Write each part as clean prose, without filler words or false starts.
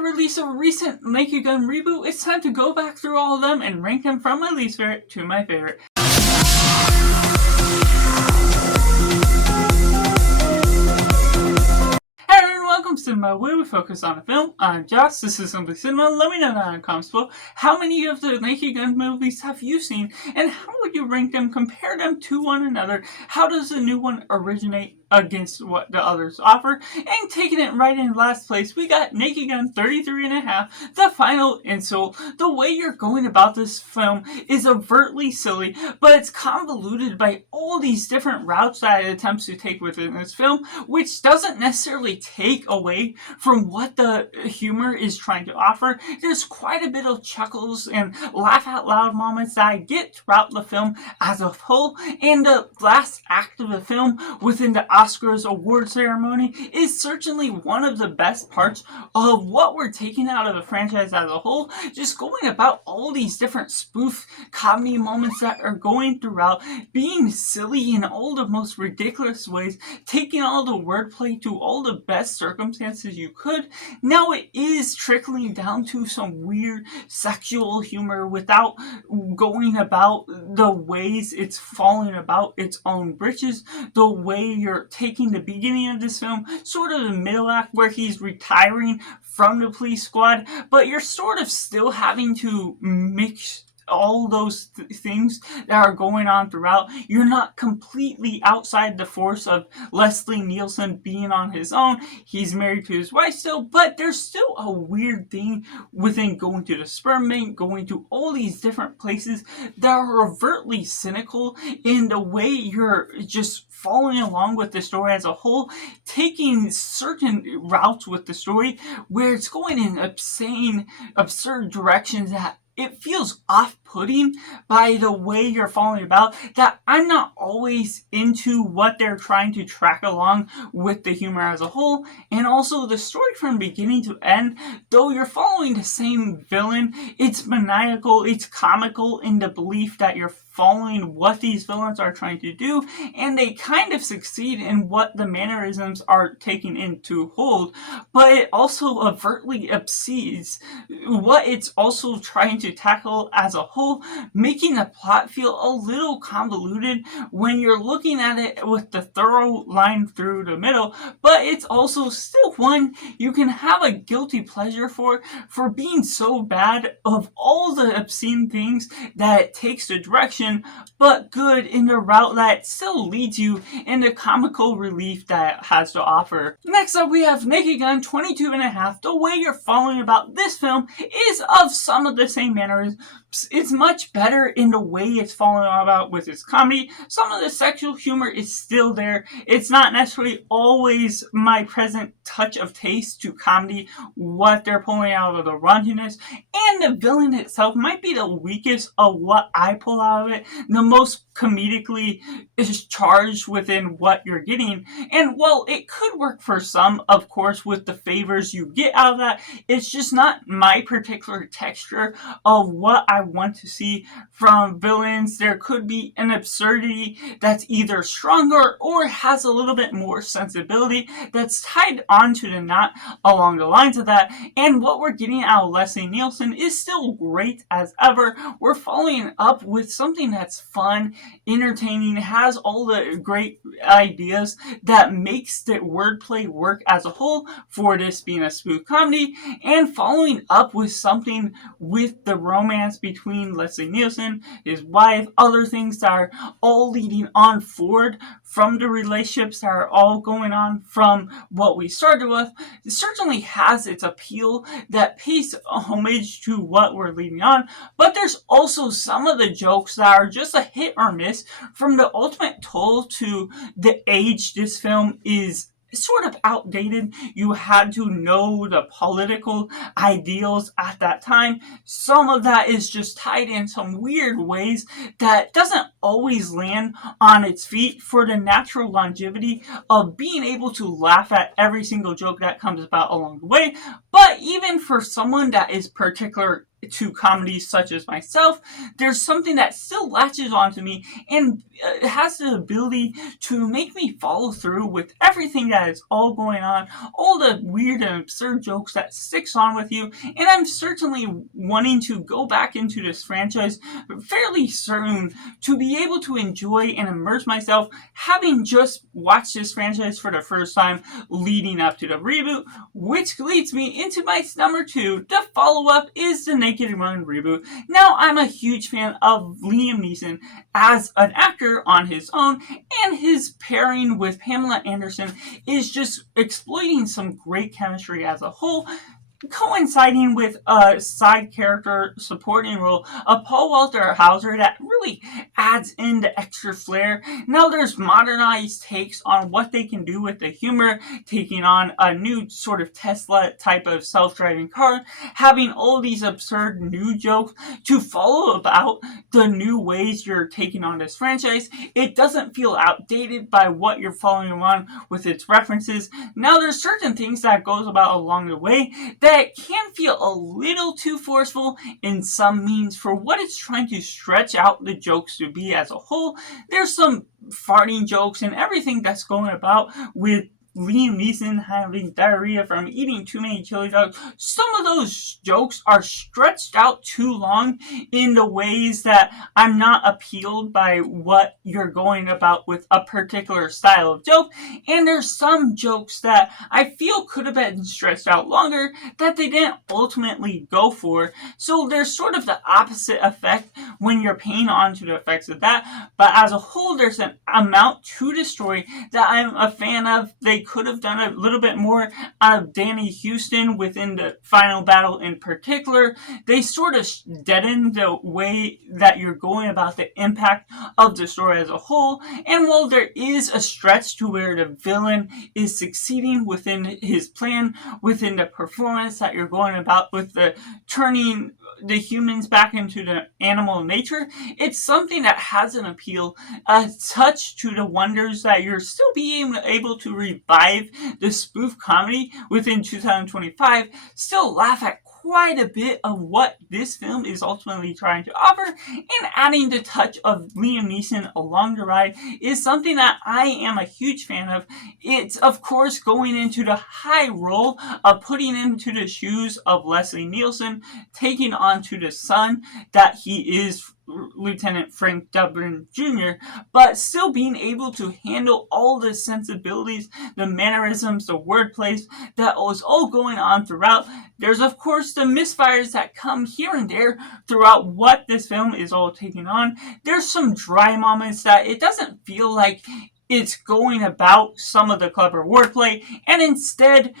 the release of a recent Naked Gun reboot, it's time to go back through all of them and rank them from my least favorite to my favorite. Welcome to Cinema, where we focus on a film. I'm Josh, this is Simply Cinema. Let me know down in the comments below, how many of the Naked Gun movies have you seen, and how would you rank them, compare them to one another? How does the new one originate against what the others offer? And taking it right in last place, we got Naked Gun 33.5, The Final Insult. The way you're going about this film is overtly silly, but it's convoluted by all these different routes that it attempts to take within this film, which doesn't necessarily take away from what the humor is trying to offer. There's quite a bit of chuckles and laugh out loud moments that I get throughout the film as a whole, and the last act of the film within the Oscars award ceremony is certainly one of the best parts of what we're taking out of the franchise as a whole. Just going about all these different spoof comedy moments that are going throughout, being silly in all the most ridiculous ways, taking all the wordplay to all the best circumstances you could. Now it is trickling down to some weird sexual humor without going about the ways it's falling about its own britches. The way you're taking the beginning of this film, sort of the middle act where he's retiring from the police squad, but you're sort of still having to mix all those things that are going on throughout. You're not completely outside the force of Leslie Nielsen being on his own. He's married to his wife still, but there's still a weird thing within going to the sperm bank, going to all these different places that are overtly cynical in the way you're just following along with the story as a whole, taking certain routes with the story where it's going in absurd directions that it feels off-putting by the way you're following about, that I'm not always into what they're trying to track along with the humor as a whole. And also the story from beginning to end, though you're following the same villain, it's maniacal, it's comical in the belief that you're following what these villains are trying to do, and they kind of succeed in what the mannerisms are taking into hold, but it also overtly exceeds what it's also trying to tackle as a whole, making the plot feel a little convoluted when you're looking at it with the thorough line through the middle, but it's also still one you can have a guilty pleasure for being so bad of all the obscene things that it takes the direction, but good in the route that still leads you in the comical relief that it has to offer. Next up, we have Naked Gun 22.5. The way you're following about this film is of some of the same manners. It's much better in the way it's following about with its comedy. Some of the sexual humor is still there. It's not necessarily always my present touch of taste to comedy, what they're pulling out of the raunchiness, and the villain itself might be the weakest of what I pull out of it, the most comedically is charged within what you're getting. And while it could work for some, of course, with the favors you get out of that, it's just not my particular texture of what I want to see from villains. There could be an absurdity that's either stronger or has a little bit more sensibility that's tied onto the knot along the lines of that. And what we're getting out of Leslie Nielsen is still great as ever. We're following up with something that's fun, entertaining, has all the great ideas that makes the wordplay work as a whole for this being a spoof comedy, and following up with something with the romance between Leslie Nielsen, his wife, other things that are all leading on forward from the relationships that are all going on from what we started with. It certainly has its appeal that pays homage to what we're leading on, but there's also some of the jokes that are just a hit or miss, from the ultimate toll to the age this film is sort of outdated. You had to know the political ideals at that time. Some of that is just tied in some weird ways that doesn't always land on its feet for the natural longevity of being able to laugh at every single joke that comes about along the way. But even for someone that is particular to comedies such as myself, there's something that still latches onto me and has the ability to make me follow through with everything that is all going on, all the weird and absurd jokes that sticks on with you. And I'm certainly wanting to go back into this franchise fairly soon to be able to enjoy and immerse myself, having just watched this franchise for the first time leading up to the reboot, which leads me into my number 2. The follow-up is the Naked Gun reboot. Now, I'm a huge fan of Liam Neeson as an actor on his own, and his pairing with Pamela Anderson is just exploiting some great chemistry as a whole, coinciding with a side character supporting role of Paul Walter Hauser that really adds in the extra flair. Now there's modernized takes on what they can do with the humor, taking on a new sort of Tesla type of self-driving car, having all these absurd new jokes to follow about the new ways you're taking on this franchise. It doesn't feel outdated by what you're following on with its references. Now there's certain things that goes about along the way that can feel a little too forceful in some means for what it's trying to stretch out the jokes to be as a whole. There's some farting jokes and everything that's going about with Liam Neeson having diarrhea from eating too many chili dogs. Some of those jokes are stretched out too long in the ways that I'm not appealed by what you're going about with a particular style of joke. And there's some jokes that I feel could have been stretched out longer that they didn't ultimately go for. So there's sort of the opposite effect when you're paying on to the effects of that. But as a whole, there's an amount to the story that I'm a fan of. They could have done a little bit more out of Danny Houston within the final battle in particular. They sort of deadened the way that you're going about the impact of the story as a whole. And while there is a stretch to where the villain is succeeding within his plan, within the performance that you're going about with the turning the humans back into the animal nature, it's something that has an appeal, a touch to the wonders that you're still being able to revive the spoof comedy within 2025, still laugh at quite a bit of what this film is ultimately trying to offer, and adding the touch of Liam Neeson along the ride is something that I am a huge fan of. It's, of course, going into the high role of putting into the shoes of Leslie Nielsen, taking on to the son that he is Lieutenant Frank Dubrin Jr., but still being able to handle all the sensibilities, the mannerisms, the wordplays that was all going on throughout. There's, of course, the misfires that come here and there throughout what this film is all taking on. There's some dry moments that it doesn't feel like it's going about some of the clever wordplay, and instead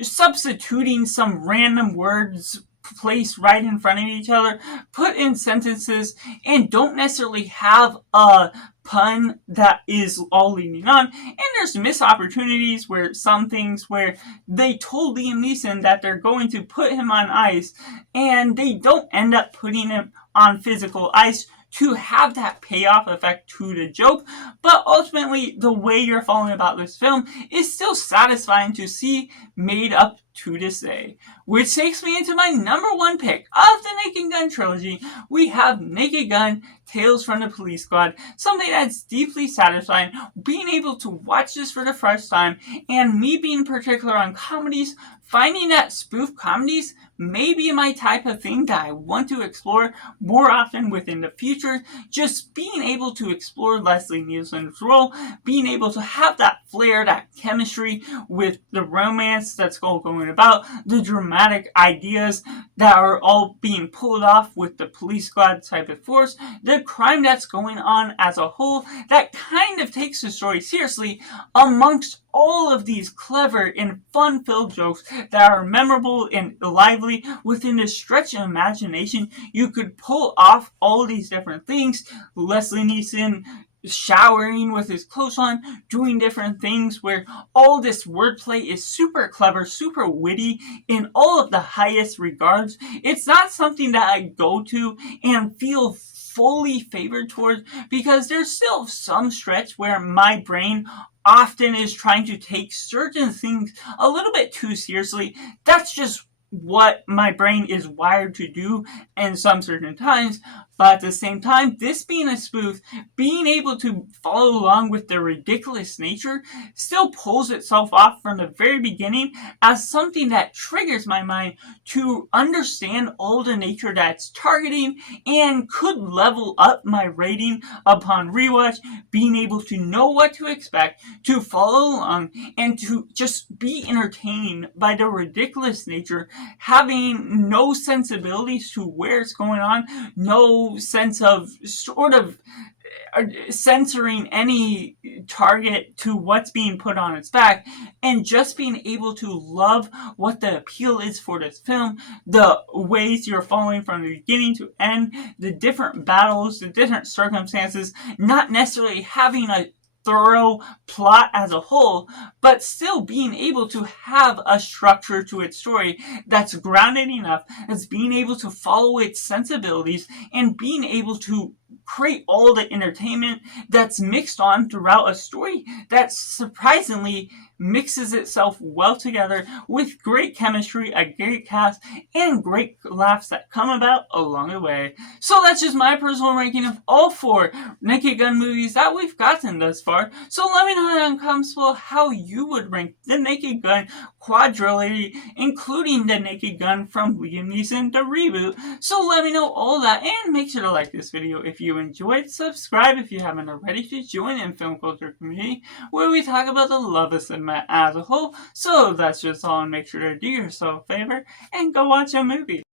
substituting some random words placed right in front of each other, put in sentences, and don't necessarily have a pun that is all leading on. And there's missed opportunities where some things where they told Liam Neeson that they're going to put him on ice, and they don't end up putting him on physical ice to have that payoff effect to the joke. But ultimately, the way you're following about this film is still satisfying to see made up to this day. Which takes me into my number 1 pick of the Naked Gun trilogy. We have Naked Gun, Tales from the Police Squad. Something that's deeply satisfying, being able to watch this for the first time, and me being particular on comedies, finding that spoof comedies may be my type of thing that I want to explore more often within the future. Just being able to explore Leslie Nielsen's role, being able to have that flair, that chemistry with the romance that's going about, the dramatic ideas that are all being pulled off with the police squad type of force, the crime that's going on as a whole, that kind of takes the story seriously amongst all of these clever and fun-filled jokes that are memorable and lively within the stretch of imagination. You could pull off all these different things. Leslie Nielsen showering with his clothes on, doing different things where all this wordplay is super clever, super witty in all of the highest regards. It's not something that I go to and feel fully favored towards, because there's still some stretch where my brain often is trying to take certain things a little bit too seriously. That's just what my brain is wired to do in some certain times. But at the same time, this being a spoof, being able to follow along with the ridiculous nature still pulls itself off from the very beginning as something that triggers my mind to understand all the nature that it's targeting and could level up my rating upon rewatch, being able to know what to expect, to follow along, and to just be entertained by the ridiculous nature, having no sensibilities to where it's going on, no sense of sort of censoring any target to what's being put on its back, and just being able to love what the appeal is for this film, the ways you're following from the beginning to end, the different battles, the different circumstances, not necessarily having a thorough plot as a whole, but still being able to have a structure to its story that's grounded enough, that's being able to follow its sensibilities, and being able to create all the entertainment that's mixed on throughout a story that surprisingly mixes itself well together with great chemistry, a great cast, and great laughs that come about along the way. So that's just my personal ranking of all 4 Naked Gun movies that we've gotten thus far. So let me know in the comments below how you would rank the Naked Gun quadrilogy, including the Naked Gun from Liam Neeson, the reboot. So let me know all that, and make sure to like this video if you enjoyed, subscribe if you haven't already to join in film culture community where we talk about the love of cinema as a whole. So that's just all, and make sure to do yourself a favor and go watch a movie.